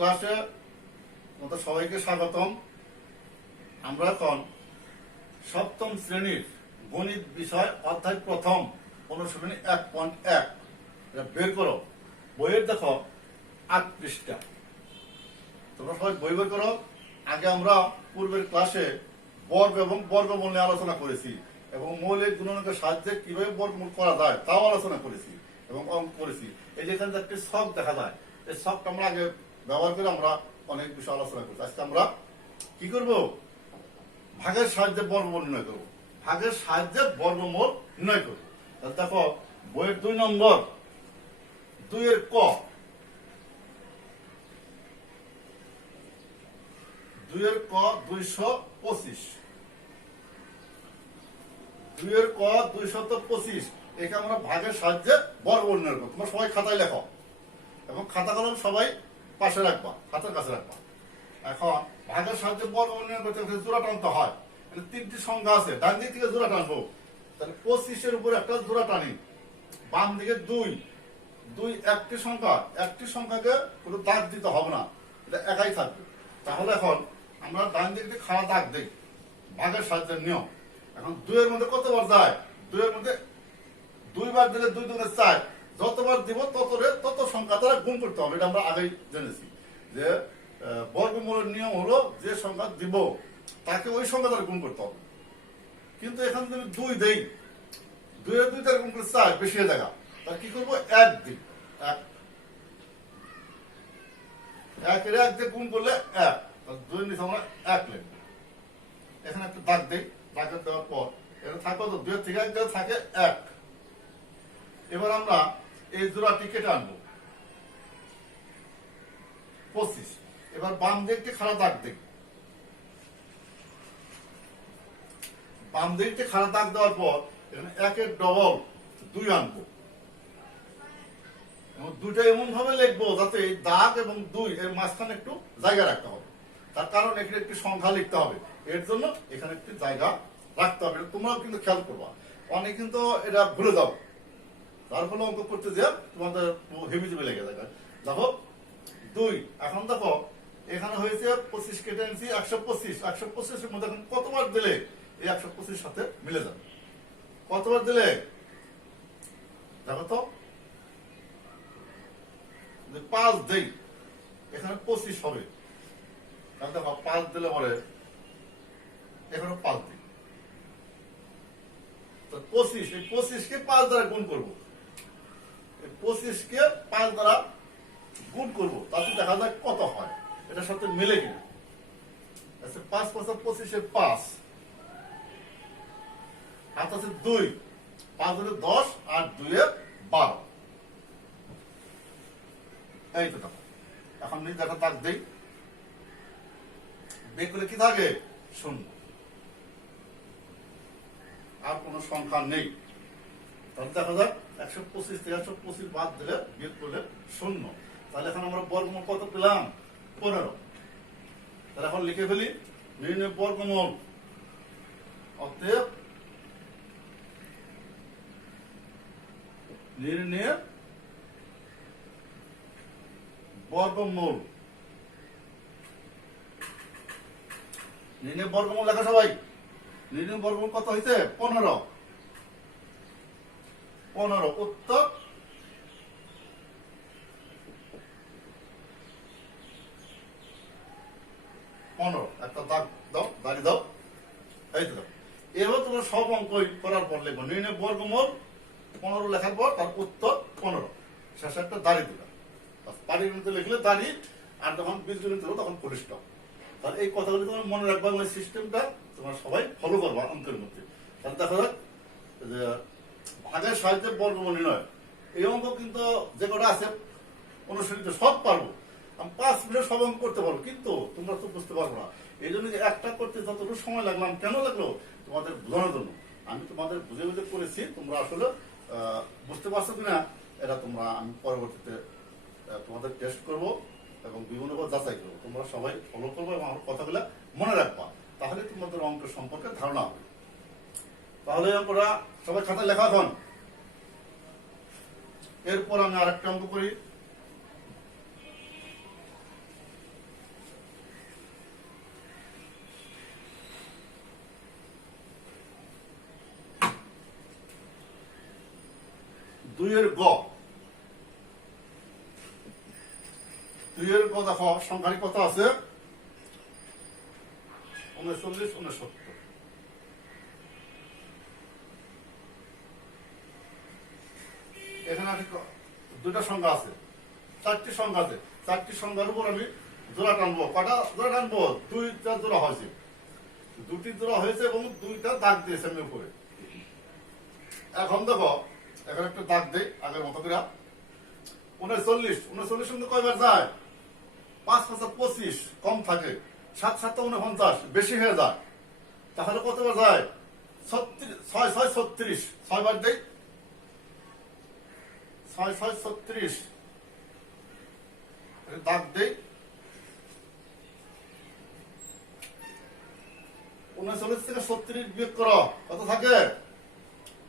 ক্লাসে তোমাদের সবাইকে স্বাগতম। আমরা এখন সপ্তম শ্রেণীর গণিত বিষয় অধ্যায় প্রথম অনুশীলনী 1.1 বের করো। বইয়ের দেখো 8 পৃষ্ঠা। তোমরা সবাই বই বের করো। আগে আমরা পূর্বের ক্লাসে বর্গ এবং বর্গমূল নিয়ে আলোচনা করেছি এবং মৌলিক গুণনের সাহায্যে কিভাবে বর্গমূল করা যায় তাও আলোচনা করেছি এবং অঙ্ক করেছি। এই যে এখানে একটি ছক দেখা যায়, এই ছকটা আমরা আগে ব্যবহার করে আমরা অনেক বিষয় আলোচনা করছি। আজকে আমরা কি করব? ভাগের সাহায্যে বর্গমূল নির্ণয় করব। ভাগের সাহায্যে বর্গমূল নির্ণয় করব। তাহলে দেখো বইয়ের 2 নম্বর 2 এর ক, 2 এর ক 225, 2 এর ক 225। একে আমরা ভাগের সাহায্যে বর্গমূল নির্ণয় করব। তোমরা সবাই খাতায় লেখো এবং খাতা কলম সবাই পাশে রাখবা, হাতের কাছে রাখবা। এখন ভাগের সাহায্যে বর্গমূল নির্ণয় করতে জোড়া টানতে হয়। মানে 3টি সংখ্যা আছে, ডান দিক থেকে জোড়া টানবো। তাহলে 25-এর উপর একটা জোড়া টানি, বাম দিকে 2 একটি সংখ্যা, একটি সংখ্যাকে কোনো দাগ দিতে হবে না, এটা একাই থাকবে। তাহলে এখন আমরা ডান দিক থেকে খাড়া দাগ দিই, ভাগের সাহায্যের নিয়ম। এখন 2 এর মধ্যে কতবার যায়? 2 এর মধ্যে 2 বার দিলে 2 দুগুণে 4, যতবার দিব তত সংখ্যা দ্বারা গুণ করতে হবে। এটা আমরা আগেই জেনেছি যে বর্গমূলের নিয়ম হলো যে সংখ্যা দিব তাকে ওই সংখ্যা দ্বারা গুণ করতে হবে। কিন্তু এখানে যদি 2 দেই, 2 এর 2 দ্বারা গুণ করে 4 বেশি হয়ে যায়। তাহলে কি করবো? 1 দিই, 1 এর 1 দিয়ে গুণ করলে 1, 2 এর নিচে আমরা 1 লিখবো। এখানে একটা দাগ দিই, দাগ দেওয়ার পর এটা থাকবে তো 2 থেকে 1 থাকে 1। এবার আমরা এই জোড়াটি কেটে আনবো 25। এবার বাম দিকটি খাড়া দাগ দিই, বাম দিকটি খাড়া দাগ দেওয়ার পর এখানে 1 এর ডবল 2 আনবো এবং 2টা এমন ভাবে লিখবো যাতে দাগ এবং 2 এর মাঝখানে একটু জায়গা রাখতে হবে। তার কারণ এখানে একটি সংখ্যা লিখতে হবে, এর জন্য এখানে একটি জায়গা রাখতে হবে। তোমরাও কিন্তু খেয়াল করবা, অনেক কিন্তু এটা ভুলে যাও, তার ফলে অঙ্ক করতে যে তোমাদের হেবিজেবি লেগে যায়। দেখো 2, এখন দেখো এখানে হয়েছে 25 কেটে আনছি 125। 125 এর মধ্যে এখন কতবার দিলে এই 125 সাথে মিলে যাবে? কতবার দিলে দেখো তো, 5 দেই এখানে 25 হবে। তাহলে দেখো 5 দিলে পরে এখানে 5 দিই, 25। এই 25 কে 5 দ্বারা গুণ করবো, 25 কে 5 দ্বারা গুণ করবো, তাতে দেখা যায় কত হয়, এটার সাথে মিলে কিনা। 5 5 25 এর 5 হাত আছে 2, 5 হলে 10 আর 2 এ 12। এই তো দেখো, এখন নিজে একটা দাগ দেই, বের করলে কি থাকে? 0, আর কোন সংখ্যা নেই। তাহলে দেখা যাক 125 থেকে 125 বাদ দিলে বিয়োগ করলে 0। তাহলে এখন আমরা বর্গমূল কত পেলাম? 15। তাহলে এখন লিখে ফেলি নির্ণয় বর্গমূল। অতএব নির্ণয় বর্গমূল, নির্ণয় বর্গমূল লেখা সবাই। নির্ণয় বর্গমূল কত হয়েছে? 15। উত্তর 15। একটা দাগ দাও, দাঁড়িয়ে দাও, এই তো দাও। এবার তোমরা সব অঙ্ক করার পর লিখবো নির্ণয় বর্গমূল 15 লেখার পর তার উত্তর 15, শেষে একটা দাঁড়িয়ে দিলাম। পাটিগণিতে লিখলে দাঁড়ি, আর যখন বীজগণিত হলো তখন পরিষ্কার। তাহলে এই কথাগুলি তোমার মনে রাখবা, সিস্টেমটা তোমরা সবাই ফলো করবা অঙ্কের মধ্যে। তাহলে দেখা যাক যে ভাগের সাহায্যে বর্গমূল নির্ণয়, এই অঙ্ক কিন্তু যে কটা আছে অনুশীলনীতে সব পারবো। আমি 5 মিনিট সব অঙ্ক করতে পারবো, কিন্তু তোমরা তো বুঝতে পারবো না। এই জন্য একটা করতে যতটুকু সময় লাগলাম, কেন লাগলো? তোমাদের বোঝানোর জন্য। আমি তোমাদের বুঝে বুঝে করেছি, তোমরা আসলে বুঝতে পারছো কিনা এটা তোমরা আমি পরবর্তীতে তোমাদের টেস্ট করব এবং বিভিন্ন যাচাই করবো। তোমরা সবাই ফলো করবো এবং আমার কথাগুলো মনে রাখবা, তাহলে তোমাদের অঙ্ক সম্পর্কে ধারণা হবে। তাহলে অঙ্কটা সবাই খাতায় লেখা এখন। এরপর আমি আরেকটা অঙ্ক করি। 2 এর গ। 2 এর গ দেখো সংখ্যাটি কত আছে? 39, 69। এখানে দুটা সংখ্যা আছে, 4টি সংখ্যা আছে। 4টি সংখ্যার উপর আমি জোড়া টানবো। কটা জোড়া টানবো? 2টা জোড়া হয়েছে, 2টি জোড়া হয়েছে এবং 2টা দাগ দিয়েছে আমি উপরে। এখন দেখো এখানে একটা দাগ দেই আগের মতো করে। 39, 39 সঙ্গে কয়বার যায়? 5 5 25, কম থাকে। 7 7 49, বেশি হয়ে যায়। তাহলে কতবার যায়? 36, 6 6 36, 6 বার দেই। 6 6 36, দাগ দেই। 39 থেকে 36 বিয়োগ করো, কত থাকে?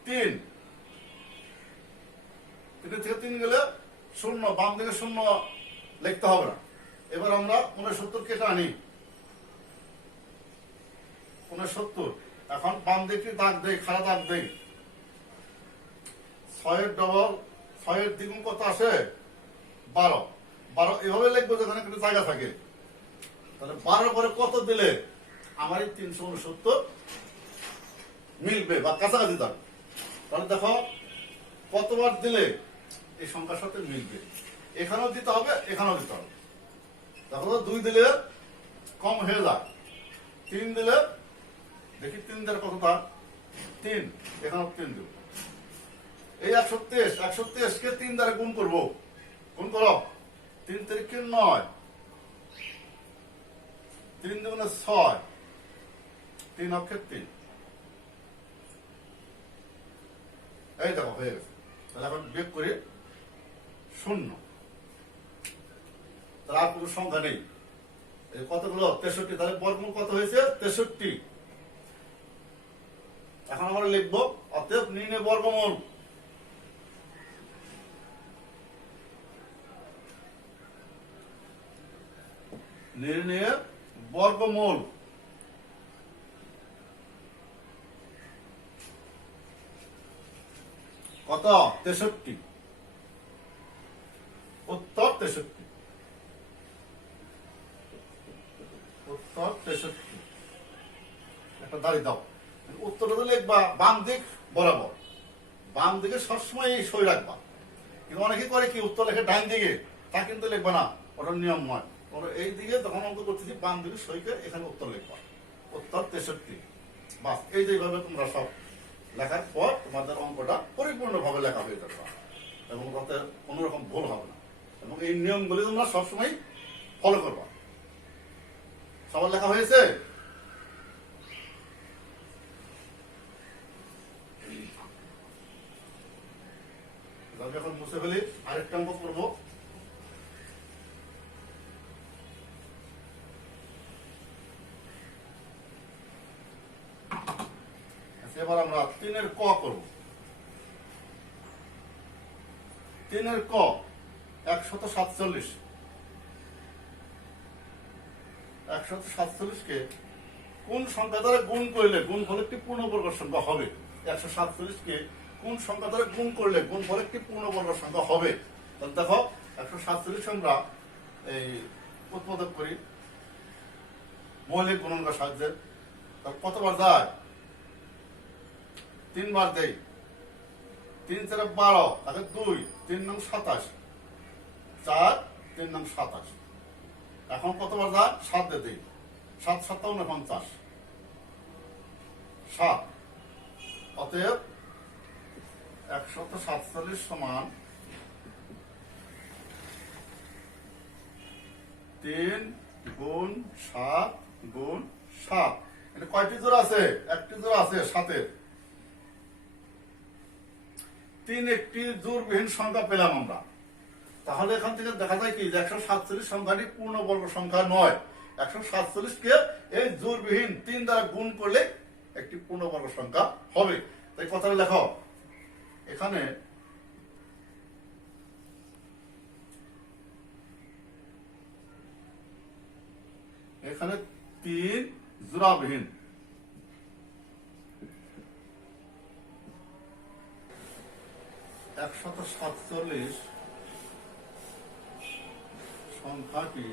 3। 3 থেকে 3 গেলে 0, বাম দিকে 0 লিখতে হবে না। এবার আমরা 69 কেটে আনি। 69, এখন বাম দিকে দাগ দেই, খাড়া দাগ দেই। 6 এর ডবল, 6 এর দ্বিগুণ কত আসে? 12। 12 এভাবে লিখবো যেখানে একটা জায়গা থাকে। তাহলে 12 করে কত দিলে আমার এই 369 মিলবে বা কাছাকাছি যাবে? তাহলে দেখো কতবার দিলে এই সংখ্যার সাথে মিলবে। এখানেও দিতে হবে, এখানেও দিতে হবে। দেখো 2 দিলে কম হয়ে যায়, 3 দিলে দেখি 3 দিলে কতটা? 3, এখানেও 3 দেব। এই 123, 123 কে 3 দ্বারা গুণ করবো। গুণ করো। 3 তারিখে 9, 3 দুগুণে 6, 3 অক্ষে 3। এই দেখো হয়ে গেছে। তাহলে এখন বিয়োগ করি 0। তাহলে আর কোনো সংখ্যা নেই। কতগুলো? 63। তাহলে বর্গমূল কত হয়েছে? 63। এখন আমরা লিখবো অতএব নির্ণয় বর্গমূল। নির্ণয়ের বর্গমূল কত? 63। উত্তর 63। উত্তর 63। একটা দাঁড়িয়ে দাও। উত্তরটা লিখবা বাম দিক বরাবর। বাম দিকে সবসময় সই রাখবা। কিন্তু অনেকে করে কি উত্তর লেখে ডান দিকে, তা কিন্তু লিখবা না, ওটার নিয়ম নয়। তোমরা এই দিকে যখন অঙ্ক করতেছি বাম দিকে সইকে এখানে উত্তর লিখবা। উত্তর 63। বাস এই যে এইভাবে তোমরা সব লেখার পর তোমাদের অঙ্কটা পরিপূর্ণভাবে লেখা হয়ে যাবে এবং তাতে কোনো রকম ভুল হবে না। এবং এই নিয়মগুলি তোমরা সবসময় ফলো করবা। সবার লেখা হয়েছে? আমি এখন মুছে ফেলি, আরেকটা অঙ্ক করবো। এবার আমরা 3 এর ক করব। 3 এর ক 147। 147 কে কোন সংখ্যা দ্বারা গুণ করলে গুণফল একটি পূর্ণবর্গ সংখ্যা হবে? 147 কে কোন সংখ্যা দ্বারা গুণ করলে গুণফল একটি পূর্ণবর্গ সংখ্যা হবে? তাহলে দেখো 147 আমরা এই উৎপাদক করি মৌলিক গুণনকার সাহায্যে। তাহলে কতবার যায়? 3 বার দেই। 3 4 12, তাহলে 2, 3 নং 27, 4, 3 নং 27। এখন কতবার যায়? 7 দিয়ে দেই। 7 7 49, 7। অতএব 147 সমান 3 গুণ 7 গুণ 7। এটা কয়টি জোড়া আছে? একটি জোড়া আছে 7-এর। 3 একটি জোড়বিহীন সংখ্যা পেলাম আমরা। তাহলে এখান থেকে দেখা যায় কি 147 সংখ্যাটি পূর্ণবর্গ সংখ্যা নয়। 147 কে এই জোড়বিহীন 3 দ্বারা গুণ করলে একটি পূর্ণবর্গ সংখ্যা হবে। তাই কথাটা লেখো এখানে এখানে 3 জোড়াবিহীন। 147 সংখ্যাটি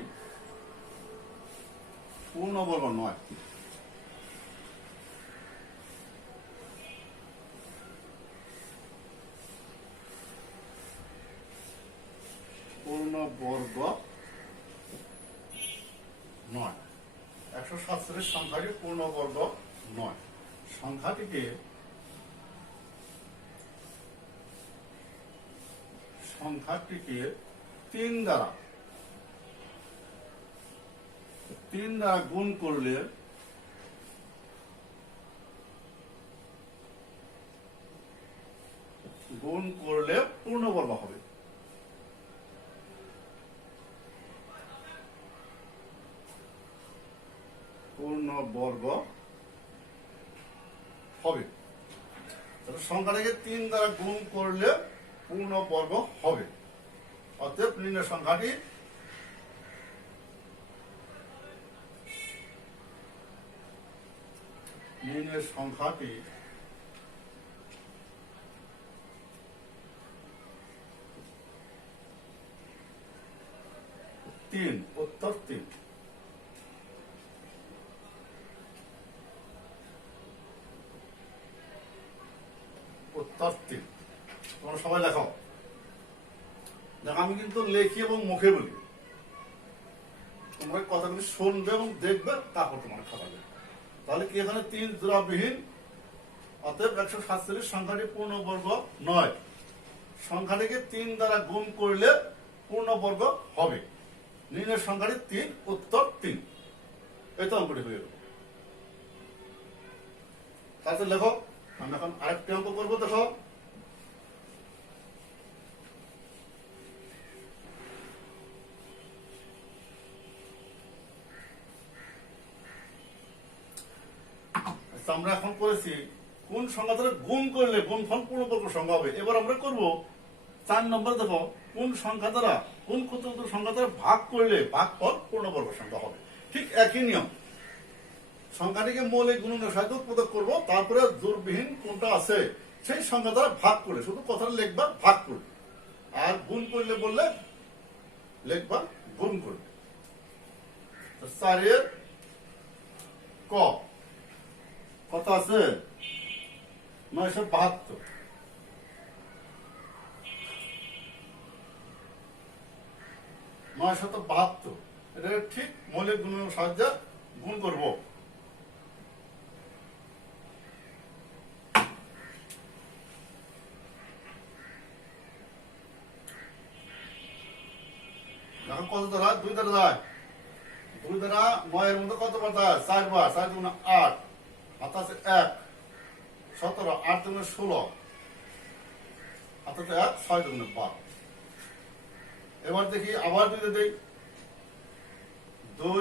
পূর্ণবর্গ নয়। পূর্ণবর্গ নয়। 147 সংখ্যাটি পূর্ণবর্গ নয়। সংখ্যাটিকে তিন দ্বারা গুণ করলে পূর্ণবর্গ হবে। পূর্ণবর্গ হবে। সংখ্যাটাকে 3 দ্বারা গুণ করলে পূর্ণবর্গ হবে। অতএব নিম্নের সংখ্যাটি তিন, উত্তর 3। উত্তর 3। তোমরা সবাই লেখো। দেখো আমি কিন্তু লেখি এবং মুখে বলি, তোমরা কথাগুলি শুনবে এবং দেখবে, তারপর তোমার খাতাবে। তাহলে কি এখানে 3 জোড়াবিহীন, অতএব 147 সংখ্যাটি পূর্ণবর্গ নয়। সংখ্যাটিকে 3 দ্বারা গুণ করলে পূর্ণবর্গ হবে। নিম্নের সংখ্যাটি 3, উত্তর 3। এই তো অঙ্কটি হয়ে গেল। তাহলে লেখো। আমি এখন আরেকটি অঙ্ক করবো। দেখো আমরা এখন করেছি কোন সংখ্যা দ্বারা গুণ করলে গুণফল পূর্ণবর্গ সংখ্যা হবে। এবার আমরা করব 4 নম্বর। দেখো কোন সংখ্যা দ্বারা, কোন ক্ষুদ্র সংখ্যা দ্বারা ভাগ করলে ভাগফল পূর্ণবর্গ সংখ্যা হবে। ঠিক একই নিয়ম। সংখ্যাটিকে মৌলিক গুণনের সাহায্যে উৎপাদক করবো, তারপরে জোড়বিহীন কোনটা আছে সেই সংখ্যা দ্বারা ভাগ করে, শুধু কথাটা লিখবা ভাগ করবে, আর গুণ করলে বললে লিখবা গুণ করবে। 4 এর ক কত আছে? 972। 972 এটা ঠিক মৌলিক গুণনের সাহায্যে গুণ করব। কত দ্বারা? 2 দ্বারা যায়। 2 দ্বারা 9 এর মধ্যে কত বার যায়? 4 বার। 4 দুগুণে 8, হাত আছে 1, 17, 8 দুগুণে 16, হাত আছে 1, 6 দুগুণে 12। এবার দেখি আবার 2 দিয়ে দেই। 2,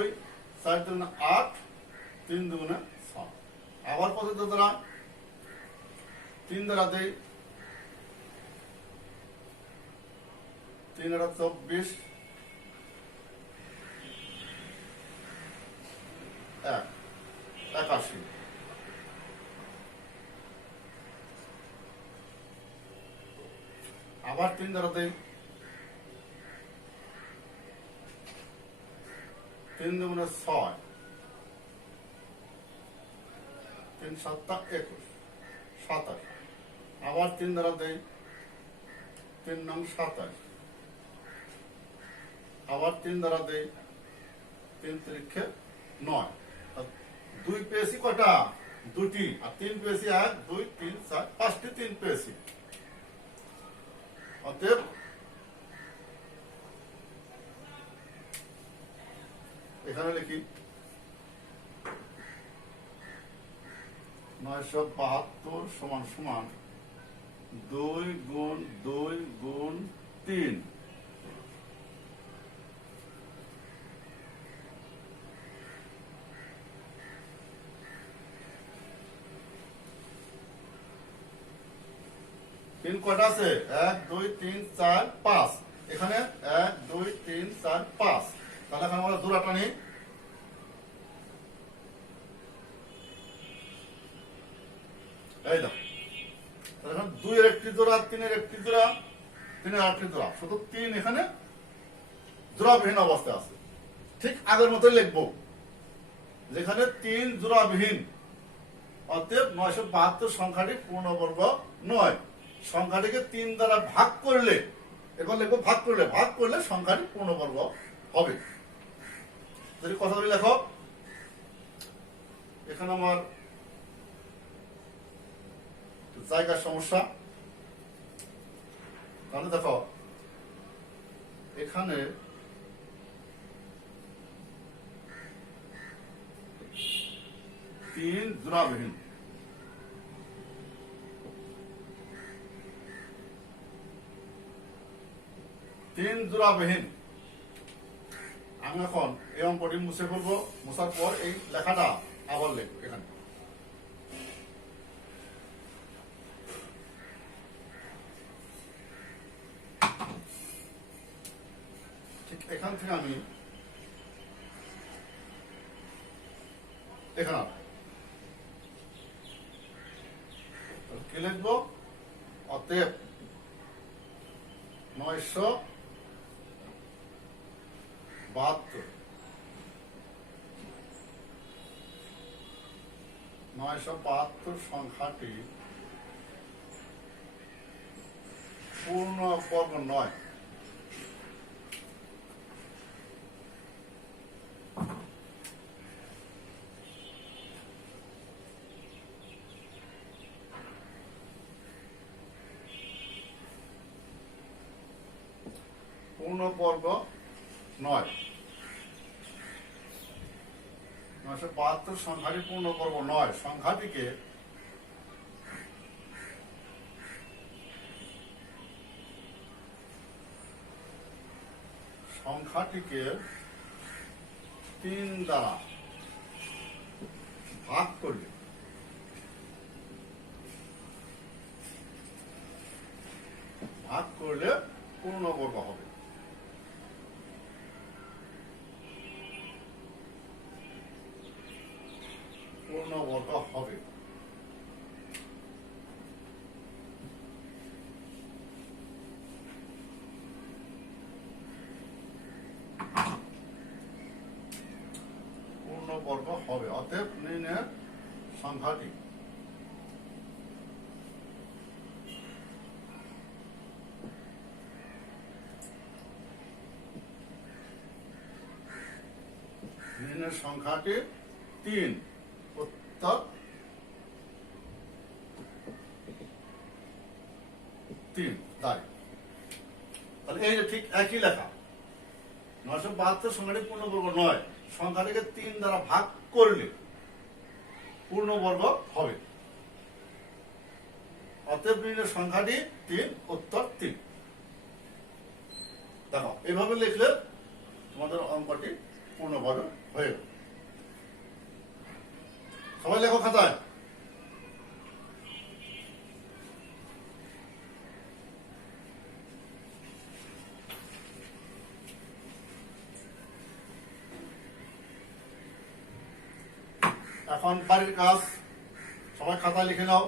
4 দুগুণে 8, 3 দুগুণে 6। আবার কত দ্বারা? 3 দ্বারা দেই। 3 আর 24, 81। আবার 3 দ্বারা দেই। 3 দুগুণে 6, 3 7 21, 27। আবার 3 দ্বারা দেই। 3 নং 27। আবার 3 দ্বারা দেই। 3 তিরিক্ষে 9। 2 পেয়েছি কয়টা? 2টি। আর 3 পেয়েছি 1, 2, 3, 4, 5টি 3 পেয়েছি। অতএব এখানে লিখি 972 সমান সমান 2 গুণ 2 গুণ 3। তিন কয়টা আছে? 1, 2, 3, 4, 5। এখানে 1, 2, 3, 4, 5। তাহলে এখন আমরা জোড়া টানি। এই দেখো, এখন 2 এর একটি জোড়া, 3 এর একটি জোড়া, 3 আর 8 জোড়া, শুধু 3 এখানে জোড়াবিহীন অবস্থায় আছে। ঠিক আগের মতোই লিখবো, যেখানে 3 জোড়াবিহীন, অতএব 972 সংখ্যাটি পূর্ণবর্গ নয়। সংখ্যাটিকে 3 দ্বারা ভাগ করলে, এখন লিখবো ভাগ করলে সংখ্যাটি পূর্ণবর্গ হবে। যদি কথাগুলি লেখো, এখানে আমার জায়গার সমস্যা, তাহলে দেখো এখানে 3 জোড়াবিহীন, 3 জোড়াবিহীন। আমি এখন এই অঙ্কটি মুছে ফেলবো, মুছার পর এই লেখাটা আবার লিখবো এখানে। ঠিক এখান থেকে আমি এখানে কি লিখবো, অতএব 972 সংখ্যাটি পূর্ণবর্গ নয়। পূর্ণবর্গ নয়, 972 সংখ্যাটি পূর্ণবর্গ নয়। সংখ্যাটিকে সংখ্যাটিকে 3 দ্বারা ভাগ করলে পূর্ণবর্গ হবে। পূর্ণবর্গ হবে। পূর্ণবর্গ হবে, অতএব নির্ণয়ের সংখ্যাটি সংখ্যাটি 3, উত্তর 3। তাই তাহলে এই যে ঠিক একই লেখা, 972 সংখ্যাটি পূর্ণবর্গ নয়, সংখ্যাটিকে 3 দ্বারা ভাগ করলে পূর্ণবর্গ হবে, অতএব সংখ্যাটি 3, উত্তর 3। দেখো এভাবে লিখলে তোমাদের অঙ্কটি পূর্ণবর্গ হয়ে গেল। সবাই লেখো খাতায়। এখন বাড়ির কাজ সবাই খাতায় লিখে নাও।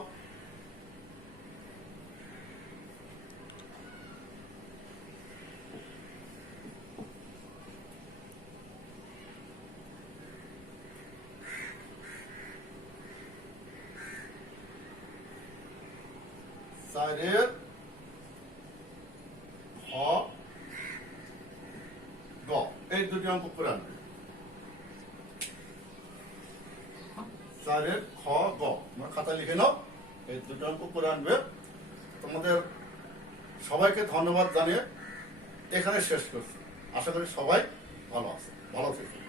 চারের খ গ এই দুটি অঙ্ক করে আনবে। 4 খ গ খাতা লিখে নাও, এই দুটি অঙ্ক করে আনবে। তোমাদের সবাইকে ধন্যবাদ জানিয়ে এখানে শেষ করছি। আশা করি সবাই ভালো আছে, ভালো থেকে।